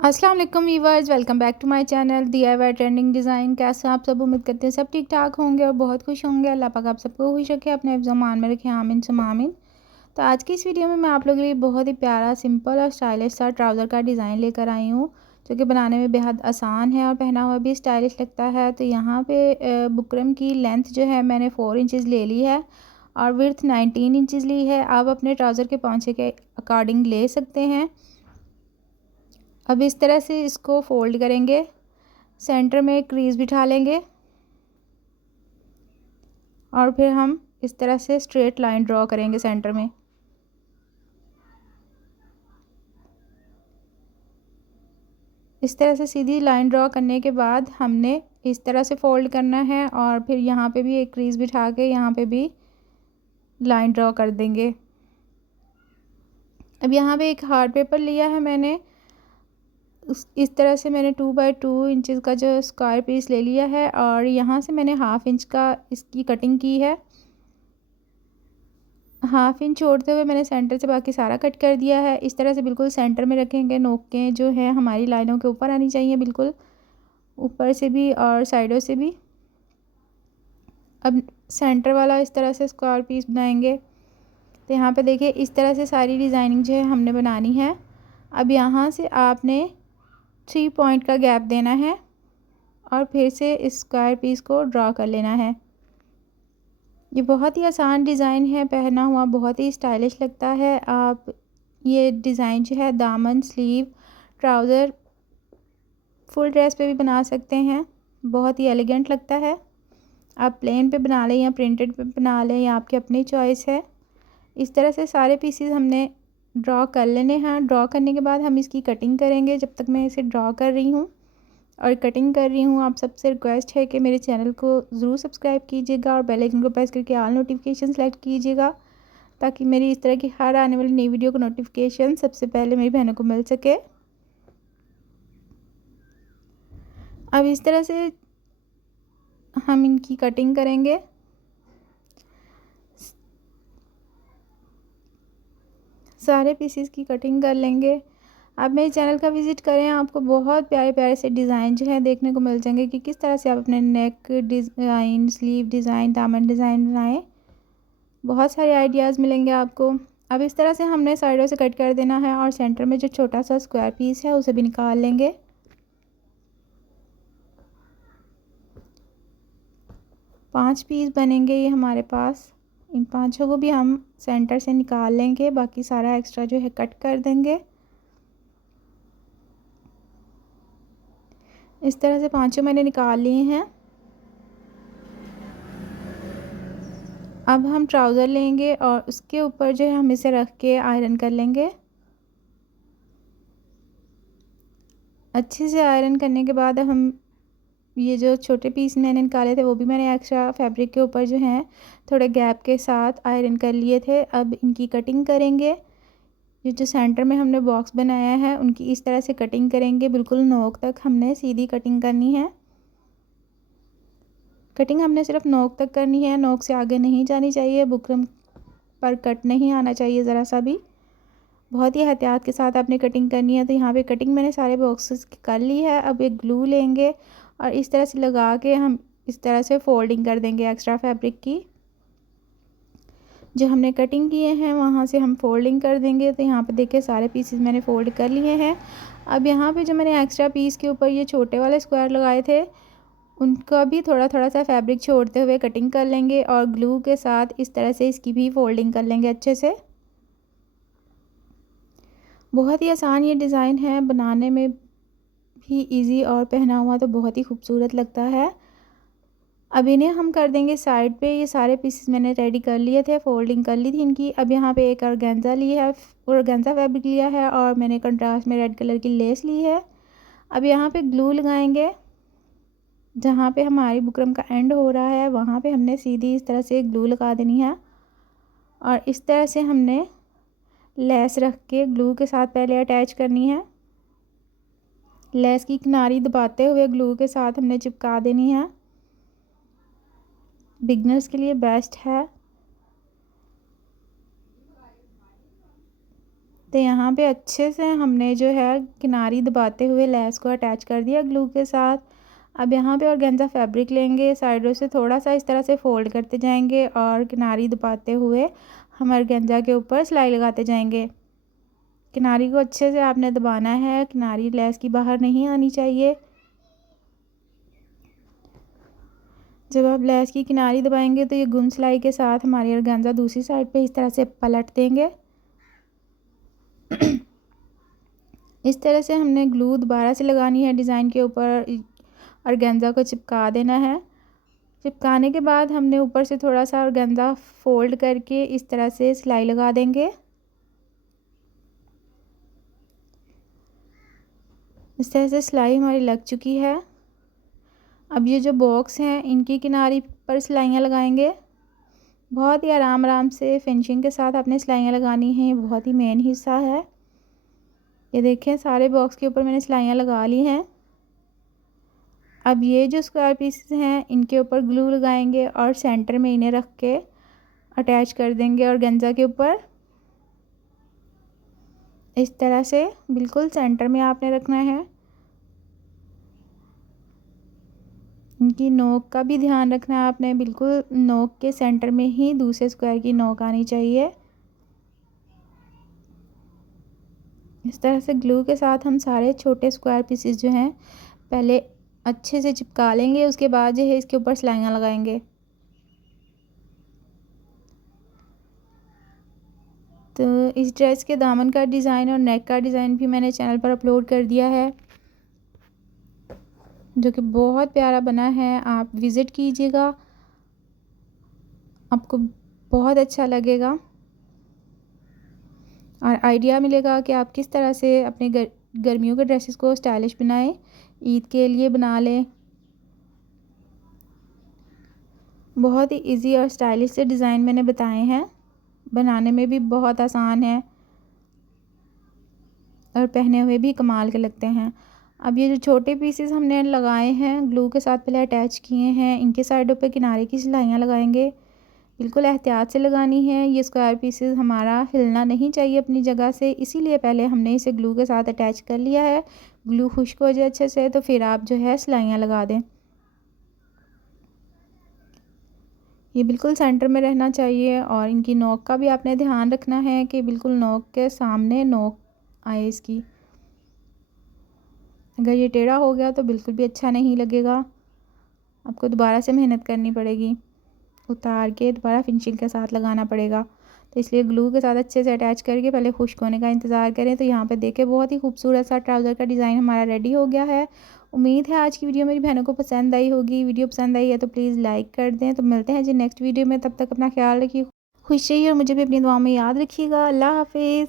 अस्सलाम वालेकुम viewers, welcome back to my channel DIY trending design. कैसे आप सब? उम्मीद करते हैं सब ठीक ठाक होंगे और बहुत खुश होंगे। अल्लाह पाक आप सबको खुश रखे, अपने हिफ्ज़ मान में रखे, आमीन सुम्मा आमीन। तो आज की इस वीडियो में मैं आप लोगों के लिए बहुत ही प्यारा, सिंपल और स्टाइलिश सा ट्राउज़र का डिज़ाइन लेकर आई हूँ, जो कि बनाने में बेहद आसान है और पहना हुआ भी स्टाइलिश लगता है। तो यहाँ पे बुकरम की लेंथ जो है मैंने 4 इंचज़ ले ली है और विड्थ 19 इंचज़ ली है। आप अपने ट्राउज़र के पहुँचे के अकॉर्डिंग ले सकते हैं। अब इस तरह से इसको फ़ोल्ड करेंगे, सेंटर में क्रीज़ बिठा लेंगे और फिर हम इस तरह से स्ट्रेट लाइन ड्रॉ करेंगे सेंटर में। इस तरह से सीधी लाइन ड्रॉ करने के बाद हमने इस तरह से फ़ोल्ड करना है और फिर यहाँ पे भी एक क्रीज़ बिठा के यहाँ पे भी लाइन ड्रॉ कर देंगे। अब यहाँ पे एक हार्ड पेपर लिया है मैंने, इस तरह से मैंने 2 बाई 2 इंचज़ का जो स्क्वायर पीस ले लिया है और यहाँ से मैंने हाफ़ इंच का इसकी कटिंग की है। हाफ़ इंच छोड़ते हुए मैंने सेंटर से बाकी सारा कट कर दिया है। इस तरह से बिल्कुल सेंटर में रखेंगे। नोकें जो है हमारी लाइनों के ऊपर आनी चाहिए, बिल्कुल ऊपर से भी और साइडों से भी। अब सेंटर वाला इस तरह से स्क्वायर पीस बनाएंगे। तो यहाँ पे देखिए इस तरह से सारी डिज़ाइनिंग जो है हमने बनानी है। अब यहाँ से आपने 3 पॉइंट का गैप देना है और फिर से इस स्क्वायर पीस को ड्रॉ कर लेना है। ये बहुत ही आसान डिज़ाइन है, पहना हुआ बहुत ही स्टाइलिश लगता है। आप ये डिज़ाइन जो है दामन, स्लीव, ट्राउज़र, फुल ड्रेस पे भी बना सकते हैं। बहुत ही एलिगेंट लगता है। आप प्लेन पे बना लें या प्रिंटेड पे बना लें, या आपकी अपनी चॉइस है। इस तरह से सारे पीसेस हमने ड्रॉ कर लेने हैं। ड्रॉ करने के बाद हम इसकी कटिंग करेंगे। जब तक मैं इसे ड्रॉ कर रही हूँ और कटिंग कर रही हूँ, आप सबसे रिक्वेस्ट है कि मेरे चैनल को ज़रूर सब्सक्राइब कीजिएगा और बेल आइकन को प्रेस करके ऑल नोटिफिकेशन सेलेक्ट कीजिएगा, ताकि मेरी इस तरह की हर आने वाली नई वीडियो का नोटिफिकेशन सबसे पहले मेरी बहनों को मिल सके। अब इस तरह से हम इनकी कटिंग करेंगे। सारे पीसेस की कटिंग कर लेंगे। आप मेरे चैनल का विज़िट करें, आपको बहुत प्यारे प्यारे से डिज़ाइन जो है देखने को मिल जाएंगे कि किस तरह से आप अपने नेक डिज़ाइन, स्लीव डिज़ाइन, दामन डिज़ाइन बनाएं। बहुत सारे आइडियाज़ मिलेंगे आपको। अब इस तरह से हमने साइडों से कट कर देना है और सेंटर में जो छोटा सा स्क्वायर पीस है उसे भी निकाल लेंगे। पांच पीस बनेंगे ये हमारे पास। इन पांचों को भी हम सेंटर से निकाल लेंगे, बाकी सारा एक्स्ट्रा जो है कट कर देंगे। इस तरह से पांचों मैंने निकाल लिए हैं। अब हम ट्राउज़र लेंगे और उसके ऊपर जो है हम इसे रख के आयरन कर लेंगे। अच्छे से आयरन करने के बाद हम ये जो छोटे पीस मैंने निकाले थे वो भी मैंने एक्स्ट्रा फैब्रिक के ऊपर जो हैं थोड़े गैप के साथ आयरन कर लिए थे। अब इनकी कटिंग करेंगे। ये जो सेंटर में हमने बॉक्स बनाया है उनकी इस तरह से कटिंग करेंगे। बिल्कुल नोक तक हमने सीधी कटिंग करनी है। कटिंग हमने सिर्फ नोक तक करनी है, नोक से आगे नहीं जानी चाहिए। बुकरम पर कट नहीं आना चाहिए ज़रा सा भी। बहुत ही एहतियात के साथ आपने कटिंग करनी है। तो यहाँ पे कटिंग मैंने सारे बॉक्सेस की कर ली है। अब एक ग्लू लेंगे और इस तरह से लगा के हम इस तरह से फोल्डिंग कर देंगे एक्स्ट्रा फैब्रिक की। जो हमने कटिंग किए हैं वहाँ से हम फोल्डिंग कर देंगे। तो यहाँ पे देखिए सारे पीसेस मैंने फोल्ड कर लिए हैं। अब यहाँ पे जो मैंने एक्स्ट्रा पीस के ऊपर ये छोटे वाले स्क्वायर लगाए थे उनका भी थोड़ा थोड़ा सा फैब्रिक छोड़ते हुए कटिंग कर लेंगे और ग्लू के साथ इस तरह से इसकी भी फोल्डिंग कर लेंगे अच्छे से। बहुत ही आसान ये डिज़ाइन है, बनाने में भी इजी और पहना हुआ तो बहुत ही खूबसूरत लगता है। अब इन्हें हम कर देंगे साइड पे। ये सारे पीसेस मैंने रेडी कर लिए थे, फोल्डिंग कर ली थी इनकी। अब यहाँ पे एक ऑर्गेन्जा लिया है, ऑर्गेन्जा फैब्रिक लिया है और मैंने कंट्रास्ट में रेड कलर की लेस ली है। अब यहाँ पे ग्लू लगाएंगे। जहाँ पे हमारी बुकरम का एंड हो रहा है वहाँ पे हमने सीधी इस तरह से ग्लू लगा देनी है और इस तरह से हमने लेस रख के ग्लू के साथ पहले अटैच करनी है। लेस की किनारी दबाते हुए ग्लू के साथ हमने चिपका देनी है। बिगनर्स के लिए बेस्ट है। तो यहाँ पे अच्छे से हमने जो है किनारी दबाते हुए लेस को अटैच कर दिया ग्लू के साथ। अब यहाँ पे ऑर्गेन्जा फैब्रिक लेंगे, साइडों से थोड़ा सा इस तरह से फ़ोल्ड करते जाएंगे और किनारी दबाते हुए हम ऑर्गेन्जा के ऊपर सिलाई लगाते जाएंगे। किनारी को अच्छे से आपने दबाना है, किनारी लेस की बाहर नहीं आनी चाहिए। जब आप लेस की किनारी दबाएंगे तो ये गुम सिलाई के साथ हमारी ऑर्गेन्जा दूसरी साइड पे इस तरह से पलट देंगे। इस तरह से हमने ग्लू दोबारा से लगानी है डिज़ाइन के ऊपर, ऑर्गेन्जा को चिपका देना है। चिपकाने के बाद हमने ऊपर से थोड़ा सा ऑर्गेन्जा फोल्ड करके इस तरह से सिलाई लगा देंगे। इस तरह से सिलाई हमारी लग चुकी है। अब ये जो बॉक्स हैं इनकी किनारी पर सिलाइयाँ लगाएंगे। बहुत ही आराम आराम से फिनिशिंग के साथ आपने सिलाइयाँ लगानी हैं, ये बहुत ही मेन हिस्सा है। ये देखें सारे बॉक्स के ऊपर मैंने सिलाइयाँ लगा ली हैं। अब ये जो स्क्वायर पीसेस हैं इनके ऊपर ग्लू लगाएंगे और सेंटर में इन्हें रख के अटैच कर देंगे ऑर्गेन्जा के ऊपर। इस तरह से बिल्कुल सेंटर में आपने रखना है। इनकी नोक का भी ध्यान रखना है आपने, बिल्कुल नोक के सेंटर में ही दूसरे स्क्वायर की नोक आनी चाहिए। इस तरह से ग्लू के साथ हम सारे छोटे स्क्वायर पीसेस जो हैं पहले अच्छे से चिपका लेंगे, उसके बाद जो है इसके ऊपर सिलाइयाँ लगाएंगे। तो इस ड्रेस के दामन का डिज़ाइन और नेक का डिज़ाइन भी मैंने चैनल पर अपलोड कर दिया है, जो कि बहुत प्यारा बना है। आप विज़िट कीजिएगा, आपको बहुत अच्छा लगेगा और आइडिया मिलेगा कि आप किस तरह से अपने गर्मियों के ड्रेसेस को स्टाइलिश बनाएं, ईद के लिए बना लें। बहुत ही इजी और स्टाइलिश से डिज़ाइन मैंने बताए हैं, बनाने में भी बहुत आसान है और पहने हुए भी कमाल के लगते हैं। अब ये जो छोटे पीसेस हमने लगाए हैं ग्लू के साथ पहले अटैच किए हैं, इनके साइडों पे किनारे की सिलाइयाँ लगाएंगे। बिल्कुल एहतियात से लगानी है, ये स्क्वायर पीसेस हमारा हिलना नहीं चाहिए अपनी जगह से, इसीलिए पहले हमने इसे ग्लू के साथ अटैच कर लिया है। ग्लू खुश्क हो जाए अच्छे से तो फिर आप जो है सिलाइयाँ लगा दें। ये बिल्कुल सेंटर में रहना चाहिए और इनकी नोक का भी आपने ध्यान रखना है कि बिल्कुल नोक के सामने नोक आए इसकी। अगर ये टेढ़ा हो गया तो बिल्कुल भी अच्छा नहीं लगेगा, आपको दोबारा से मेहनत करनी पड़ेगी, उतार के दोबारा फिनिशिंग के साथ लगाना पड़ेगा। तो इसलिए ग्लू के साथ अच्छे से अटैच करके पहले खुश्क होने का इंतज़ार करें। तो यहाँ पे देखें बहुत ही खूबसूरत सा ट्राउज़र का डिज़ाइन हमारा रेडी हो गया है। उम्मीद है आज की वीडियो मेरी बहनों को पसंद आई होगी। वीडियो पसंद आई है तो प्लीज़ लाइक कर दें। तो मिलते हैं जी नेक्स्ट वीडियो में, तब तक अपना ख्याल रखिए, खुश रहिए और मुझे भी अपनी दुआओं में याद रखिएगा। अल्लाह हाफिज़।